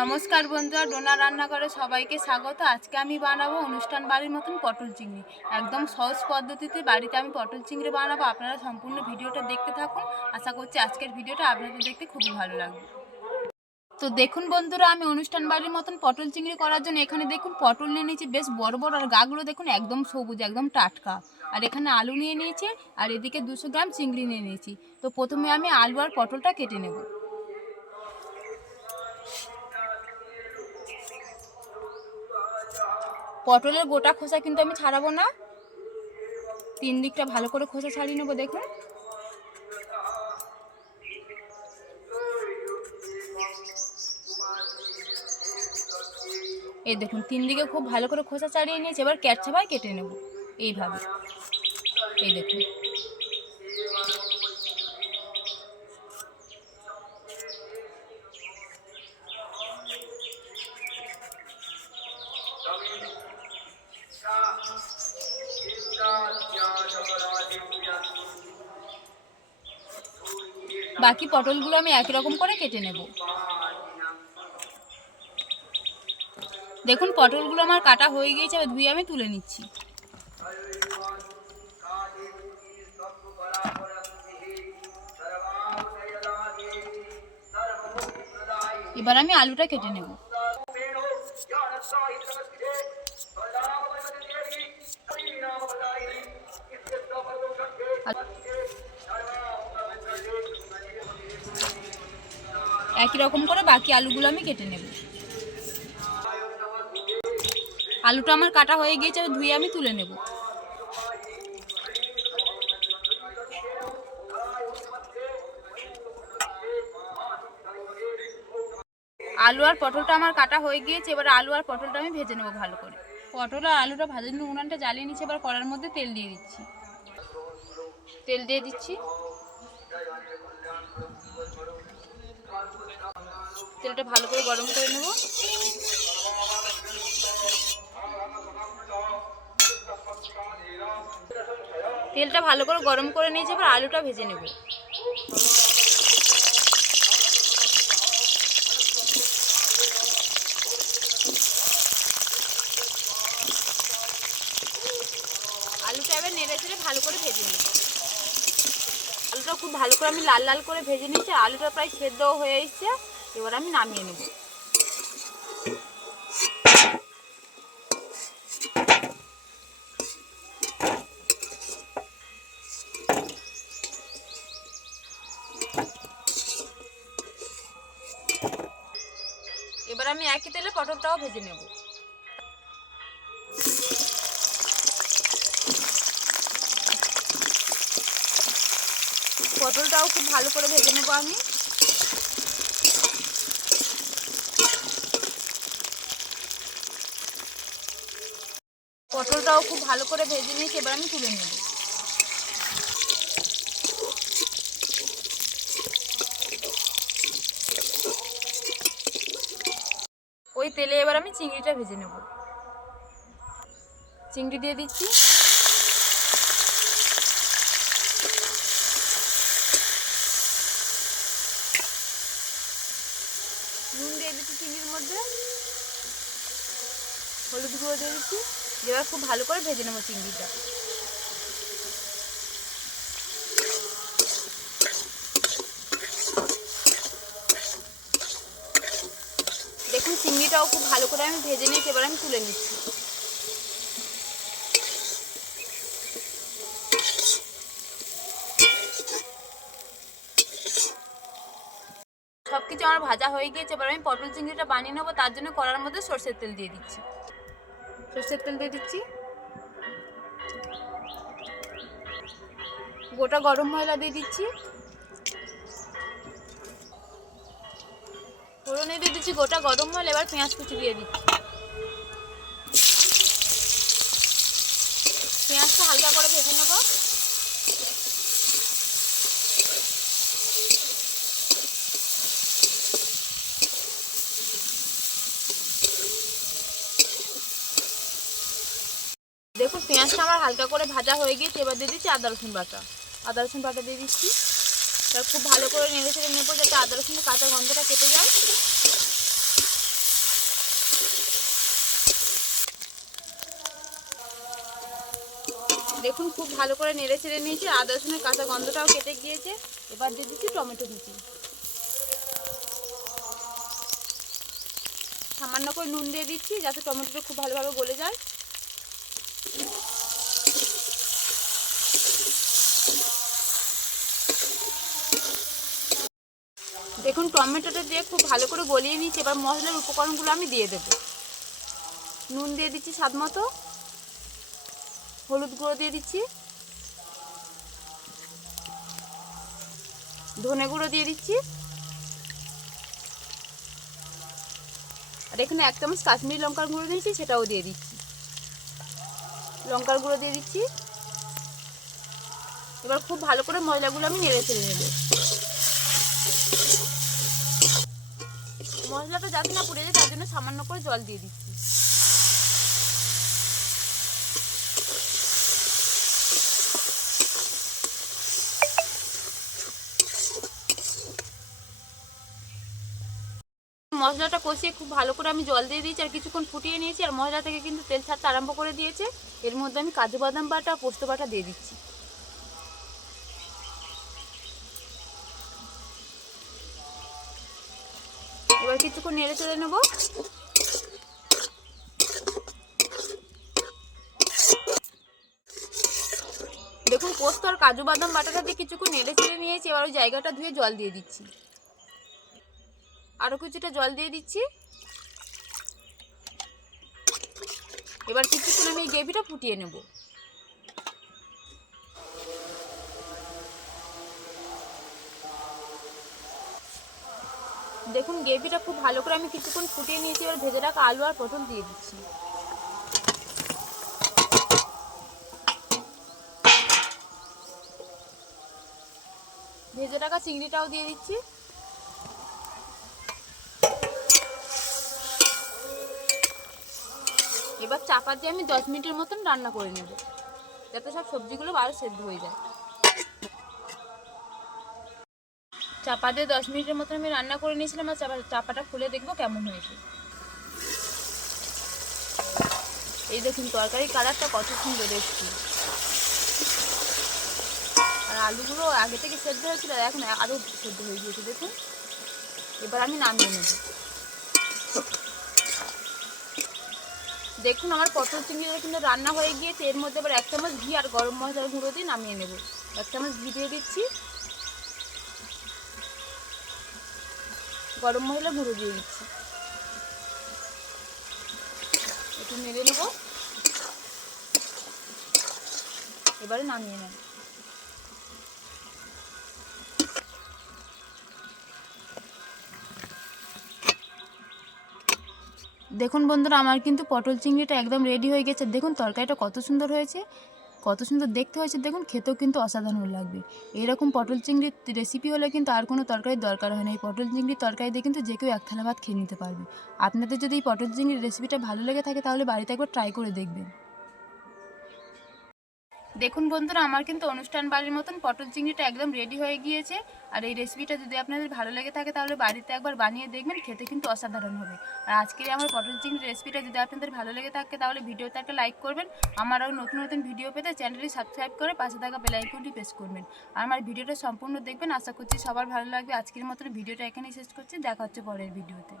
নমস্কার বন্ধুরা, ডোনা রান্নাঘরে সবাইকে স্বাগত। আজকে আমি বানাবো অনুষ্ঠান বাড়ির মতন পটল চিংড়ি। একদম সহজ পদ্ধতিতে বাড়িতে আমি পটল চিংড়ি বানাবো। আপনারা সম্পূর্ণ ভিডিওটা দেখতে থাকুন। আশা করছি আজকের ভিডিওটা আপনাদের দেখতে খুবই ভালো লাগবে। তো দেখুন বন্ধুরা, আমি অনুষ্ঠান বাড়ির মতন পটল চিংড়ি করার জন্য এখানে দেখুন পটল নিয়ে নিয়েছি বেশ বড় বড় আর গাগুলো দেখুন একদম সবুজ, একদম টাটকা। আর এখানে আলু নিয়ে নিয়েছি, আর এদিকে দুশো গ্রাম চিংড়ি নিয়ে নিয়েছি। তো প্রথমে আমি আলু আর পটলটা কেটে নেব। পটলের গোটা খোসা কিন্তু আমি ছাড়াবো না। তিন দিকটা ভালো করে খোসা ছাড়িয়ে নেব, দেখুন। এই দেখুন, তিন দিকে খুব ভালো করে খোসা ছাড়িয়ে নিয়েছে, এবার ক্যাটছাপায় কেটে নেব, এইভাবে। এই দেখুন। বাকি পটলগুলো আমি একই রকম করে কেটে নেব। দেখুন, পটলগুলো আমার কাটা হয়ে গিয়েছে, এবার ধুয়ে আমি তুলে নিচ্ছি। এবার আমি আলুটা কেটে নেব। একই রকম করে বাকি আলুগুলো আমি কেটে নেব। আলুটা আমার কাটা হয়ে গিয়েছে ধুয়ে আমি তুলে নেব। আলু আর পটলটা আমার কাটা হয়ে গিয়েছে, এবার আলু আর পটলটা আমি ভেজে নেব ভালো করে। পটল আর আলুটা ভাজার জন্য উনানটা জ্বালিয়ে নিচ্ছি, এবার কড়ার মধ্যে তেল দিয়ে দিচ্ছি। তেল দিয়ে দিচ্ছি। তেলটা ভালো করে গরম করে নেব। তেলটা ভালো করে গরম করে নিয়েছি, এবার আলুটা ভেজে নেব। আলুটা এবার নেড়ে চেড়ে ভালো করে ভেজে নেব। আলুটা খুব ভালো করে আমি লাল লাল করে ভেজে নিয়েছি, আলুটা প্রায় সেদ্ধ হয়ে এসছে। এবার আমি নামিয়ে নেব। এবার আমি একই তেলে পটলটাও ভেজে নেব। পটলটাও খুব ভালো করে ভেজে নেব আমি। পটলটাও খুব ভালো করে ভেজে নিয়েছি, এবার আমি তুলে নেব। ওই তেলে এবার আমি চিংড়িটা ভেজে নেব। চিংড়ি দিয়ে দিচ্ছি। নুন দিয়ে দিচ্ছি চিংড়ির মধ্যে। হলুদ গুঁড়ো দিয়ে দিচ্ছি। এবার খুব ভালো করে ভেজে নেব চিংড়িটা। দেখুন, চিংড়িটাও খুব ভালো করে আমি ভেজে নিয়েছি, এবার আমি তুলে নিচ্ছি। সব কিছু আমার ভাজা হয়ে গিয়েছে, এবার আমি পটল চিংড়িটা বানিয়ে নেব, তার জন্য কড়ার মধ্যে সর্ষের তেল দিয়ে দিচ্ছি। সর্ষের তেল দিয়ে দিচ্ছি। গোটা গরম মশলা দিয়ে দিচ্ছি। ফোড়নে দিয়ে দিচ্ছি গোটা গরম ময়লা এবার পেঁয়াজ কুচি দিয়ে দিচ্ছি। পেঁয়াজটা হালকা করে ভেজে নেব। দেখুন পেঁয়াজটা আমার হালকা করে ভাজা হয়ে গিয়েছে, এবার দিয়ে দিচ্ছি আদা, রসুন বাটা। আদা, রসুন বাটা দিয়ে দিচ্ছি। এবার খুব ভালো করে নেড়ে ছেড়ে নেব যাতে আদা রসুনের কাঁচা গন্ধটা কেটে যায়। দেখুন, খুব ভালো করে নেড়ে ছেড়ে নিয়েছি। আদা, রসুনের কাঁচা গন্ধটাও কেটে গিয়েছে। এবার দিয়ে দিচ্ছি টমেটো দিচ্ছি সামান্য করে নুন দিয়ে দিচ্ছি যাতে টমেটোটা খুব ভালোভাবে গলে যায়। দেখুন, টমেটোটা দিয়ে খুব ভালো করে গলিয়ে নিচ্ছি এবার মশলার উপকরণগুলো আমি দিয়ে দেব। নুন দিয়ে দিচ্ছি স্বাদ মতো। হলুদ গুঁড়ো দিয়ে দিচ্ছি। ধনে গুঁড়ো দিয়ে দিচ্ছি। আর এখানে এক চামচ কাশ্মীরি লঙ্কার গুঁড়ো দিয়েছি, সেটাও দিয়ে দিচ্ছি। লঙ্কার গুঁড়ো দিয়ে দিচ্ছি। এবার খুব ভালো করে মশলাগুলো আমি নেড়ে ফেলে নেব। মশলাটা যাতে না পুড়ে যায়, তার জন্য সামান্য করে জল দিয়ে দিচ্ছি। মশলাটা কষিয়ে খুব ভালো করে আমি জল দিয়ে দিয়েছি, আর কিছুক্ষণ ফুটিয়ে নিয়েছি, আর মশলা থেকে কিন্তু তেল ছাড়তে আরম্ভ করে দিয়েছে। এর মধ্যে আমি কাজু বাদাম বাটা, পোস্ত বাটা দিয়ে দিচ্ছি। কিছুক্ষণ নেড়ে চেড়ে নেব। দেখুন, পোস্ত আর কাজু বাদাম বাটাটা দিয়ে কিছুক্ষণ নেড়ে চেড়ে নিয়েছি, এবার ওই জায়গাটা ধুয়ে জল দিয়ে দিচ্ছি। আরও কিছুটা জল দিয়ে দিচ্ছি। এবার কিছুক্ষণ আমি এই গ্রেভিটা ফুটিয়ে নেব। দেখুন, গ্রেভিটা খুব ভালো করে আমি কিছুক্ষণ ফুটিয়ে নিয়েছি, এবার ভেজে রাখা আলু আর পটল দিয়ে দিচ্ছি। ভেজে রাখা চিংড়িটাও দিয়ে দিচ্ছি। এবার চাপা দিয়ে আমি দশ মিনিটের মতন রান্না করে নেব, যাতে সব সবজিগুলো ভালো সেদ্ধ হয়ে যায়। চাপা দিয়ে দশ মিনিটের মতন আমি রান্না করে নিয়েছিলাম আর চাপা চাপাটা খুলে দেখব কেমন হয়েছে। এই দেখুন তরকারি কালারটা কত সুন্দর এসছে। আর আলুগুলো আগে থেকে সেদ্ধ হয়েছিল, আর এখন আরও সেদ্ধ হয়ে গিয়েছে, দেখুন। এবার আমি নামিয়ে নেব। দেখুন, আমার পটল চিংড়িটা কিন্তু রান্না হয়ে গিয়েছে। এর মধ্যে এবার এক চামচ ঘি আর গরম মশলার গুঁড়ো দিয়ে নামিয়ে নেব। এক চামচ ঘি দিয়ে দিচ্ছি। গরম মশলা গুঁড়ো দিয়ে দিচ্ছি। একটু নেড়ে নেব। এবারে নামিয়ে নেব। দেখুন বন্ধুরা, আমার কিন্তু পটল চিংড়িটা একদম রেডি হয়ে গেছে। দেখুন, তরকারিটা কত সুন্দর হয়েছে। কত সুন্দর দেখতে হয়েছে, দেখুন, খেতেও কিন্তু অসাধারণ লাগবে। এরকম পটল চিংড়ির রেসিপি হলে কিন্তু আর কোনো তরকারির দরকার হয় না। এই পটল চিংড়ির তরকারি দিয়ে কিন্তু যে কেউ এক থালা ভাত খেয়ে নিতে পারবে। আপনাদের যদি এই পটল চিংড়ির রেসিপিটা ভালো লেগে থাকে, তাহলে বাড়িতে একবার ট্রাই করে দেখবেন। দেখুন বন্ধুরা, আমার কিন্তু অনুষ্ঠান বাড়ির মতন পটল চিংড়িটা একদম রেডি হয়ে গিয়েছে। আর এই রেসিপিটা যদি আপনাদের ভালো লেগে থাকে, তাহলে বাড়িতে একবার বানিয়ে দেখবেন, খেতে কিন্তু অসাধারণ হবে। আর আজকের আমার পটল চিংড়ির রেসিপিটা যদি আপনাদের ভালো লেগে থাকে, তাহলে ভিডিওতে একটা লাইক করবেন। আমার আরও নতুন নতুন ভিডিও পেতে চ্যানেলটি সাবস্ক্রাইব করে পাশে থাকা বেল আইকনটি প্রেস করবেন। আর আমার ভিডিওটা সম্পূর্ণ দেখবেন। আশা করছি সবার ভালো লাগবে। আজকের মতন ভিডিওটা এখানেই শেষ করছি। দেখা হচ্ছে পরের ভিডিওতে